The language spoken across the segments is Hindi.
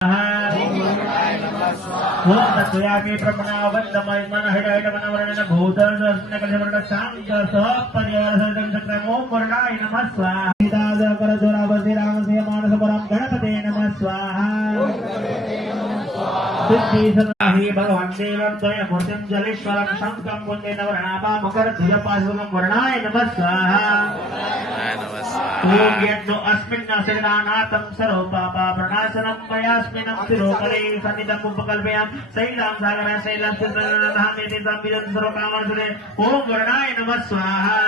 ओम तत्वयामि ब्रह्मणावन्दमयमनहृदयमनवरणन भूतसहस्रकलशवर्णशान्त सहपरिवारसहितं चक्रम् ओम वर्णाय नमः स्वाहा सीताजकरजोरावसि रामस्य मानसपरं गणपते नमः स्वाहा सिद्धिसदाहि भगवान् देवं द्वयमूर्तिं जलेश्वरं शङ्कं पुण्येन वर्णापामकरध्वजपाशुकं वर्णाय नमः स्वाहा ओम यज्ञो अस्मिन् शरीरानाथं सर्वपापा प्रणाशनं मयास्मिनं शिरोकले सन्निधम् उपकल्पयामि शैलां सागरं शैलां चित्रधामेति संविदं सर्वकामसुरे ओम वर्णाय नमः स्वाहा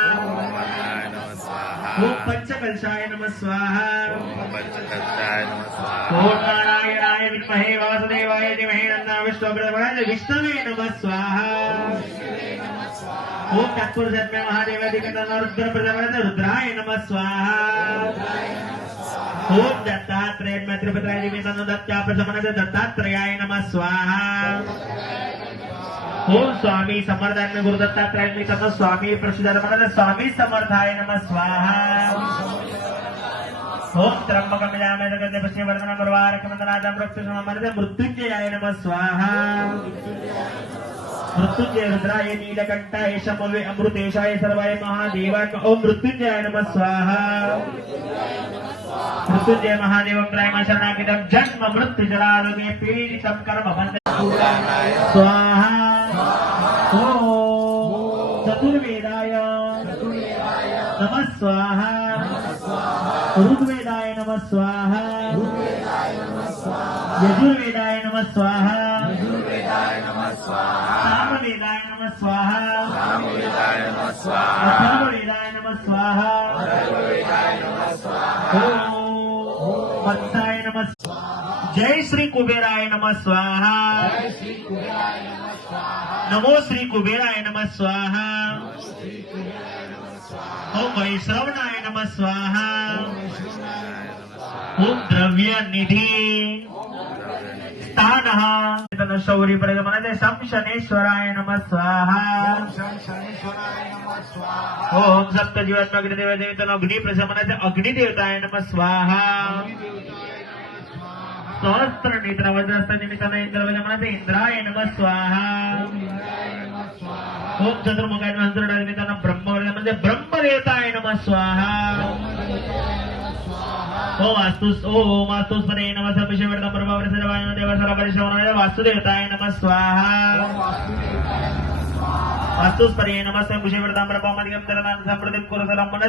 ओम पंचकलशाय नमः स्वाहा ओम नारायणाय विद्महे वासुदेवाय धीमहि तन्नो विष्णवे नमः स्वाहा ओम तत्पुरुष जन्मे महादेव अधिकतन रुद्र प्रजापति रुद्राय नमः स्वाहा ओम दत्तात्रेय मैत्रिपत्राय निमित्तं दत्ता प्रसमनस दत्तात्रेयाय नमः स्वाहा ओम स्वामी समर्थाय गुरु दत्तात्रेय निमित्तं स्वामी प्रसिद्धमनस स्वामी समर्थाय नमः स्वाहा ओम त्र्यंबकं यजामहे सुगन्धिं पुष्टिवर्धनम् उर्वारुकं वन्दनानां वृक्षसमामनसे मृत्युंजयाय नमः स्वाहा मृत्युंजय रुद्राय नीलकंठाय शंभवे अमृतेशाय सर्वाय महादेवाय ओम मृत्युंजयाय नमः स्वाहा मृत्युंजय महादेवं त्रयं शरणागतं जन्म मृत्यु जरारोगे पीडितं कर्म बन्धनं स्वाहा ओम चतुर्वेदाय नमः स्वाहा ऋग्वेदाय नमः स्वाहा यजुर्वेदाय नमः स्वाहा सामवेदाय नमः स्वाहा अथर्ववेदाय नमः स्वाहा ओम मत्ताय नमः जय श्री कुबेराय नमः स्वाहा नमो श्री कुबेराय नमः स्वाहा ओम वैश्रवणाय नमः स्वाहा ओम द्रव्य निधि स्थानः शौरी प्रगमनते शं शनेश्वराय नमः स्वाहा ओम सप्तजीवात्मग्निदेव देवतन अग्नि प्रशमनते अग्निदेवताय नमः स्वाहा सहस्त्र नेत्र वज्रस्थ निमित्तन इंद्रवजमनते इंद्राय नमः स्वाहा ओम चतुर्मुखाय निमित्तन ब्रह्मवर्गमनते ब्रह्मदेवताय नमः स्वाहा ओम वास्तुस्पदे नमः सर्वविषयवर्धनं प्रभावरसर्वाय देव सर्वपरिश्रवणाय वास्तुदेवताय नमः स्वाहा वास्तुस्पदे नमः सर्वविषयवर्धनं प्रभावमधिकं चलनं संप्रतिं कुरुसलं मनः